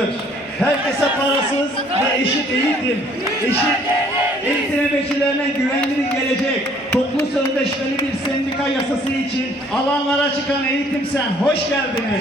Atatürk. Herkese parasız ve eşit eğitim, eşit eğitim emekçilerine güvenli gelecek, toplu sözleşmeli bir sendika yasası için alanlara çıkan eğitim sen hoş geldiniz.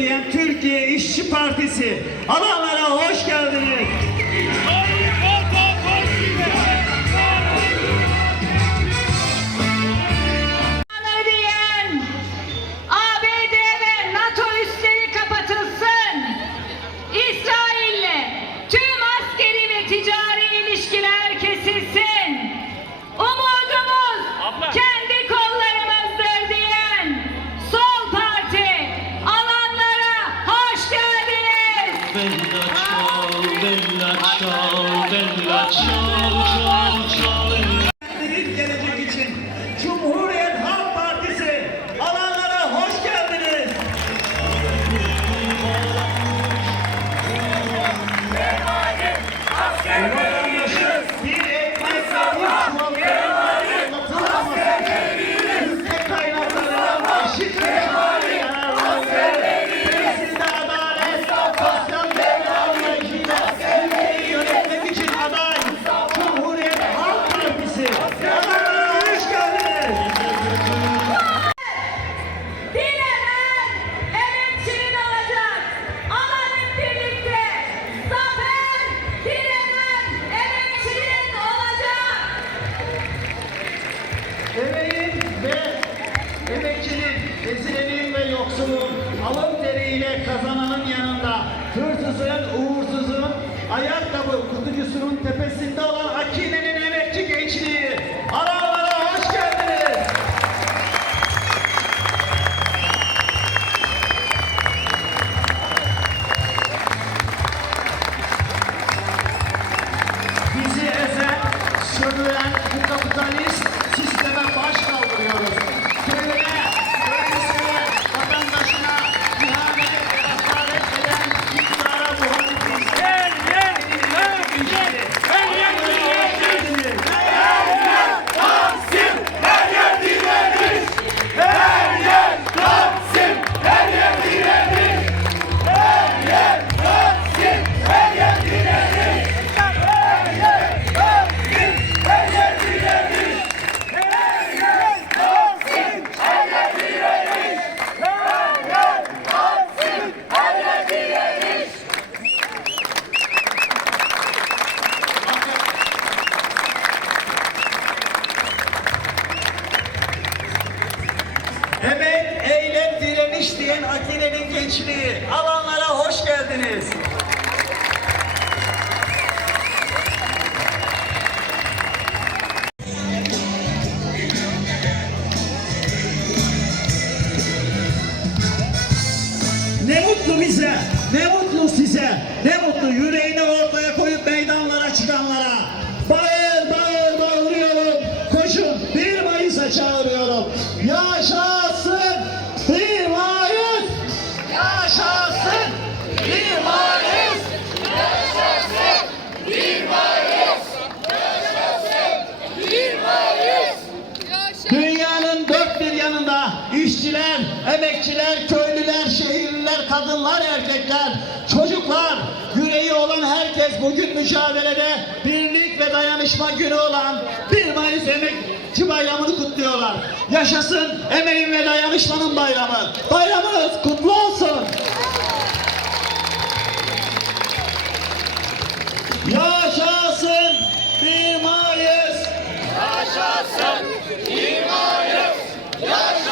diyen Türkiye İşçi Partisi. Alanlara hoş geldiniz. دلت شاد دلت شاد ve emekçinin, ezilenin ve yoksulun alın teriyle kazananın yanında hırsızın, uğursuzun, ayakkabı kutucusunun tepesinde olan akinenin emekçi gençliği, direniş diyen Akine'nin gençliği. Alanlara hoş geldiniz. Ne mutlu bize, ne mutlu size, ne mutlu yüreğini ortaya koyup meydanlara çıkanlara. Bağır bağır bağırıyorum, koşun 1 Mayıs'a çağırıyorum. Bugün mücadelede birlik ve dayanışma günü olan 1 Mayıs Emekçi Bayramı'nı kutluyorlar. Yaşasın emeğin ve dayanışmanın bayramı. Bayramınız kutlu olsun. Yaşasın 1 Mayıs. Emekçiyiz,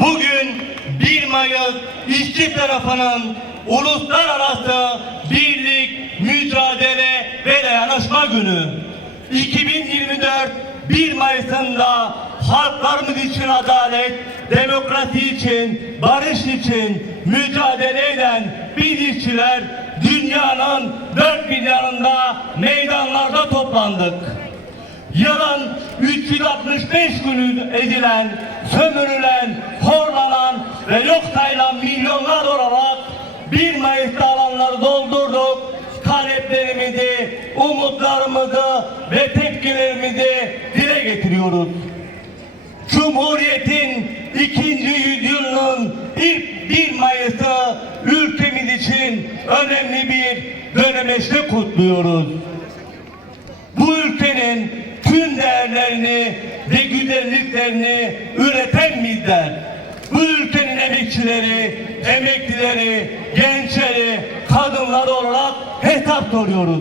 Bugün 1 Mayıs işçi tarafının uluslararası birlik, mücadele ve dayanışma günü. 2024 1 Mayıs'ında halklarımız için adalet, demokrasi için, barış için mücadele eden biz işçiler dünyanın dört bir yanında meydanlarda toplandık. Yılın 365 günü edilen, sömürülen, horlanan ve yok sayılan milyonlar olarak 1 Mayıs'ta alanları doldurduk. Taleplerimizi, umutlarımızı ve tepkilerimizi dile getiriyoruz. Cumhuriyeti Cumhuriyet'in ikinci yüzyılının ilk 1 Mayıs'ı ülkemiz için önemli bir dönemeçte kutluyoruz. Bu ülkenin tüm değerlerini ve güzelliklerini üreten bizler. Bu ülkenin emekçileri, emeklileri, gençleri, kadınları olarak hesap soruyoruz.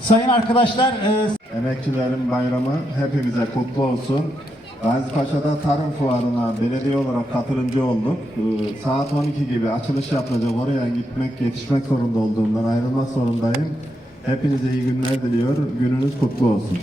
Sayın arkadaşlar, e, Emekçilerin bayramı hepimize kutlu olsun. Gazipaşa'da tarım fuarına belediye olarak katılımcı olduk. Ee, Saat 12 gibi açılış yapılacak oraya gitmek, yetişmek zorunda olduğumdan ayrılmak zorundayım. Hepinize iyi günler diliyor. Gününüz kutlu olsun.